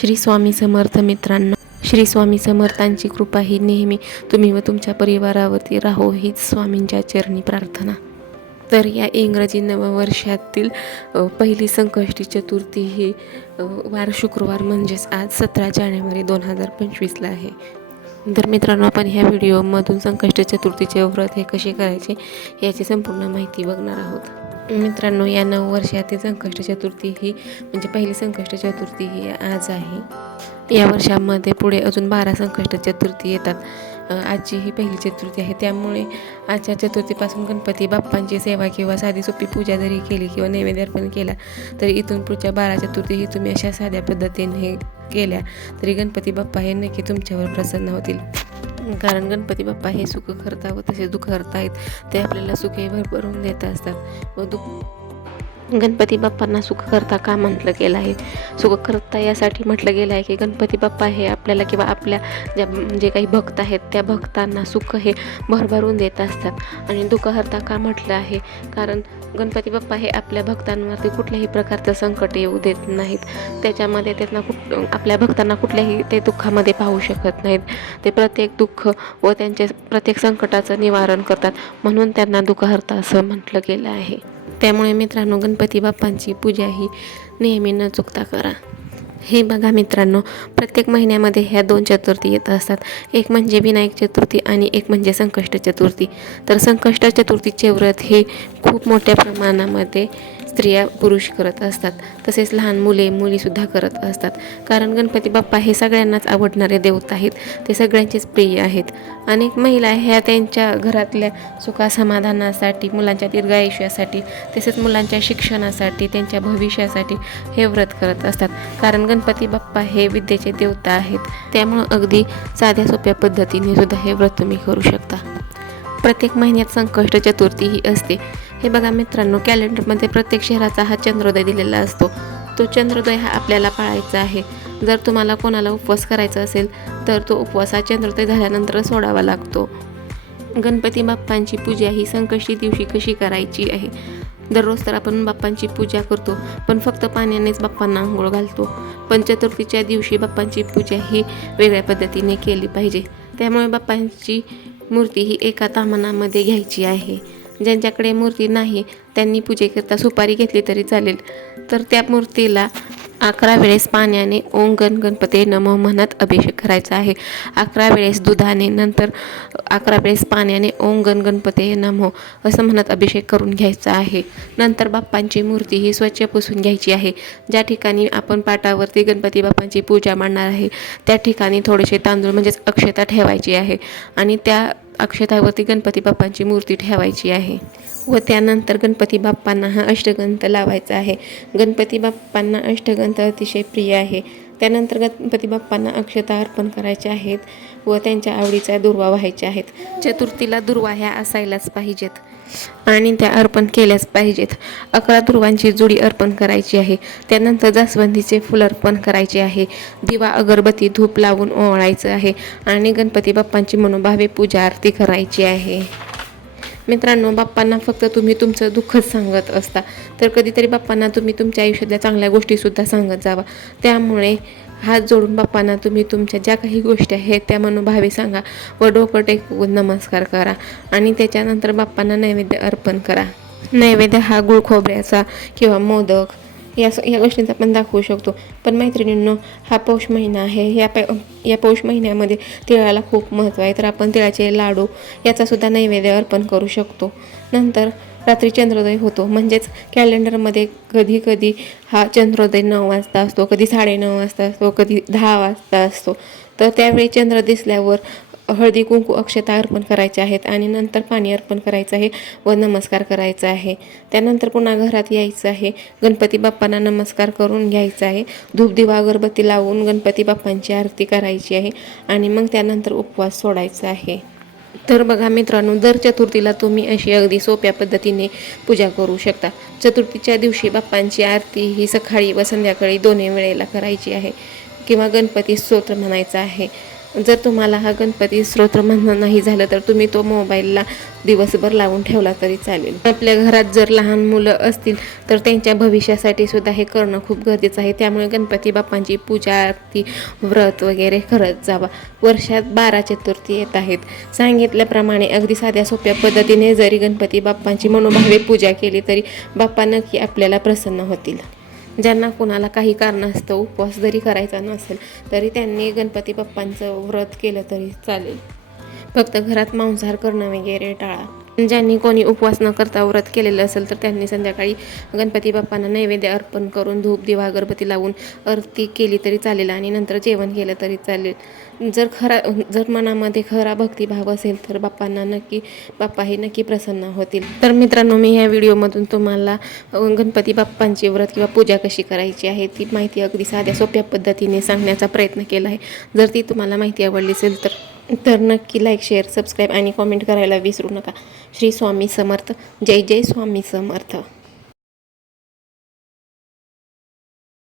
श्री स्वामी समर्थ मित्रांनो श्री स्वामी समर्थांची कृपा ही नेहमी तुम्ही व तुमच्या परिवारावरती राहो हीच स्वामींच्या चरणी प्रार्थना. तर या इंग्रजी नववर्षातील पहिली संकष्टी चतुर्थी ही वार शुक्रवार म्हणजेच आज सतरा जानेवारी दोन हजार पंचवीसला आहे. तर मित्रांनो आपण ह्या व्हिडिओमधून संकष्ट चतुर्थीचे व्रत हे कसे करायचे याची संपूर्ण माहिती बघणार आहोत. मित्रांनो या नऊ वर्षातील संकष्ट चतुर्थी ही म्हणजे पहिली संकष्ट चतुर्थी ही आज आहे. या वर्षामध्ये पुढे अजून बारा संकष्ट चतुर्थी येतात. आजची ही पहिली चतुर्थी आहे. त्यामुळे आजच्या चतुर्थीपासून गणपती बाप्पांची सेवा किंवा साधी सोपी पूजा जरी केली किंवा नैवेद्य अर्पण केला तरी इथून पुढच्या बारा चतुर्थी ही तुम्ही अशा साध्या पद्धतीने केल्या तरी गणपती बाप्पा हे नक्की तुमच्यावर प्रसन्न होतील. कारण गणपती बाप्पा हे सुख करता व तसे दुःख करता आहेत ते आपल्याला सुखे भरभरून देत असतात व दुःख गणपती बाप्पांना सुखकर्ता का म्हटलं गेलं आहे? सुखकर्ता यासाठी म्हटलं गेलं आहे की गणपती बाप्पा हे आपल्याला किंवा आपल्या ज्या जे काही भक्त आहेत त्या भक्तांना सुख हे भरभरून देत असतात. आणि दुःखहर्ता का म्हटलं आहे? कारण गणपती बाप्पा हे आपल्या भक्तांवरती कुठल्याही प्रकारचं संकट येऊ देत नाहीत. त्याच्यामध्ये त्यांना कुठ आपल्या भक्तांना कुठल्याही ते दुःखामध्ये पाहू शकत नाहीत. ते प्रत्येक दुःख व त्यांच्या प्रत्येक संकटाचं निवारण करतात. म्हणून त्यांना दुःखहर्ता असं म्हटलं गेलं आहे. त्यामुळे मित्रांनो गणपती बाप्पांची पूजा ही नेहमी न चुकता करा. हे बघा मित्रांनो प्रत्येक महिन्यामध्ये ह्या दोन चतुर्थी येत असतात. एक म्हणजे विनायक चतुर्थी आणि एक म्हणजे संकष्ट चतुर्थी. तर संकष्ट चतुर्थीचे व्रत हे खूप मोठ्या प्रमाणामध्ये स्त्रिया पुरुष करत असतात. तसेच लहान मुले मुलीसुद्धा करत असतात. कारण गणपती बाप्पा हे सगळ्यांनाच आवडणारे देवता आहेत. ते सगळ्यांचेच प्रिय आहेत. अनेक महिला ह्या त्यांच्या घरातल्या सुखासमाधानासाठी मुलांच्या दीर्घायुष्यासाठी तसेच मुलांच्या शिक्षणासाठी त्यांच्या भविष्यासाठी हे व्रत करत असतात. कारण गणपती बाप्पा हे विद्येचे देवता आहेत. त्यामुळं अगदी साध्या सोप्या पद्धतीने सुद्धा हे व्रत तुम्ही करू शकता. प्रत्येक महिन्यात संकष्ट चतुर्थी ही असते. हे बघा मित्रांनो कॅलेंडरमध्ये प्रत्येक शहराचा हा चंद्रोदय दिलेला असतो. तो चंद्रोदय हा आपल्याला पाळायचा आहे. जर तुम्हाला कोणाला उपवास करायचा असेल तर तो उपवास हा चंद्रोदय झाल्यानंतर सोडावा लागतो. गणपती बाप्पांची पूजा ही संकष्टी दिवशी कशी करायची आहे? दररोज तर आपण बाप्पांची पूजा करतो पण फक्त पाण्यानेच बाप्पांना आंघोळ घालतो. पण चतुर्थीच्या दिवशी बाप्पांची पूजा ही वेगळ्या पद्धतीने केली पाहिजे. त्यामुळे बाप्पांची मूर्ती ही एका तामानामध्ये घ्यायची आहे. ज्यांच्याकडे मूर्ती नाही त्यांनी पूजेकरता सुपारी घेतली तरी चालेल. तर त्या मूर्तीला अकरा वेळेस पाण्याने ओम गण गणपती नमो म्हणत अभिषेक करायचा आहे. अकरा वेळेस दुधाने नंतर अकरा वेळेस पाण्याने ओम गण गणपती नमो असं म्हणत अभिषेक करून घ्यायचा आहे. नंतर बाप्पांची मूर्ती ही स्वच्छ पुसून घ्यायची आहे. ज्या ठिकाणी आपण पाटावरती गणपती बाप्पांची पूजा मांडणार आहे त्या ठिकाणी थोडेसे तांदूळ म्हणजेच अक्षता ठेवायची आहे आणि त्या अक्षतावरती गणपती बाप्पांची मूर्ती ठेवायची आहे व त्यानंतर गणपती बाप्पांना हा अष्टगंध लावायचा आहे. गणपती बाप्पांना अष्टगंध अतिशय प्रिय आहे. त्यानंतर गणपती बाप्पांना अक्षता अर्पण करायच्या आहेत व त्यांच्या आवडीचा दुर्वा व्हायच्या आहेत. चतुर्थीला दुर्वा ह्या असायलाच पाहिजेत आणि त्या अर्पण केल्याच पाहिजेत. अकरा दुर्वांची जुडी अर्पण करायची आहे. त्यानंतर जास्वंदीचे फुल अर्पण करायचे आहे. दिवा अगरबत्ती धूप लावून ओवाळायचं आहे आणि गणपती बाप्पांची मनोभावे पूजा आरती करायची आहे. मित्रांनो बाप्पांना फक्त तुम्ही तुमचं दुःखच सांगत असता. तर कधीतरी बाप्पांना तुम्ही तुमच्या आयुष्यातल्या चांगल्या गोष्टीसुद्धा सांगत जावा. त्यामुळे हात जोडून बाप्पांना तुम्ही तुमच्या ज्या काही गोष्टी आहेत त्या मनोभावे सांगा व डोकं टेकवून नमस्कार करा आणि त्याच्यानंतर बाप्पांना नैवेद्य अर्पण करा. नैवेद्य हा गुळ खोबऱ्याचा किंवा मोदक या या गोष्टींचा आपण दाखवू शकतो. पण मैत्रिणींनो हा पौष महिना आहे. या पै या पौष महिन्यामध्ये तिळाला खूप महत्त्व आहे. तर आपण तिळाचे लाडू याचासुद्धा नैवेद्य अर्पण करू शकतो. नंतर रात्री चंद्रोदय होतो. म्हणजेच कॅलेंडरमध्ये कधी कधी हा चंद्रोदय नऊ वाजता असतो कधी साडेनऊ वाजता असतो कधी दहा वाजता असतो. तर त्यावेळी चंद्र दिसल्यावर हळदी कुंकू अक्षता अर्पण करायचे आहेत आणि नंतर पाणी अर्पण करायचं आहे व नमस्कार करायचा आहे. त्यानंतर पुन्हा घरात यायचं आहे. गणपती बाप्पांना नमस्कार करून घ्यायचा आहे. धूप दिवा अगरबत्ती लावून गणपती बाप्पांची आरती करायची आहे आणि मग त्यानंतर उपवास सोडायचा आहे. तर बघा मित्रांनो दर चतुर्थीला तुम्ही अशी अगदी सोप्या पद्धतीने पूजा करू शकता. चतुर्थीच्या दिवशी बाप्पांची आरती ही सकाळी व संध्याकाळी दोन्ही वेळेला करायची आहे किंवा गणपती स्तोत्र म्हणायचं आहे. जर तुम्हाला हा गणपती स्तोत्र म्हणणं नाही झालं तर तुम्ही तो मोबाईलला दिवसभर लावून ठेवला तरी चालेल. आपल्या घरात जर लहान मुलं असतील तर त्यांच्या भविष्यासाठी सुद्धा हे करणं खूप गरजेचं आहे. त्यामुळे गणपती बाप्पांची पूजा आरती व्रत वगैरे करत जावा. वर्षात बारा चतुर्थी येत आहेत. सांगितल्याप्रमाणे अगदी साध्या सोप्या पद्धतीने जरी गणपती बाप्पांची मनोभावे पूजा केली तरी बाप्पा नक्की आपल्याला प्रसन्न होतील. ज्यांना कोणाला काही कारणास्तव उपवास जरी करायचा नसेल तरी त्यांनी गणपती बाप्पांचं व्रत केलं तरी चालेल. फक्त घरात मांसाहार करणं वगैरे टाळा. ज्यांनी कोणी उपवास न करता व्रत केलेलं असेल तर त्यांनी संध्याकाळी गणपती बाप्पांना नैवेद्य अर्पण करून धूप दिवा अगरबत्ती लावून आरती केली तरी चालेल आणि नंतर जेवण केलं तरी चालेल. जर खरा जर मनामध्ये खरा भक्तिभाव असेल तर बाप्पांना नक्की बाप्पा हे नक्की प्रसन्न होतील. तर मित्रांनो मी ह्या व्हिडिओमधून तुम्हाला गणपती बाप्पांची व्रत किंवा पूजा कशी करायची आहे ती माहिती अगदी साध्या सोप्या पद्धतीने सांगण्याचा प्रयत्न केला आहे. जर ती तुम्हाला माहिती आवडली असेल तर तर नक्की लाईक शेअर सबस्क्राईब आणि कॉमेंट करायला विसरू नका. श्री स्वामी समर्थ. जय जय स्वामी समर्थ.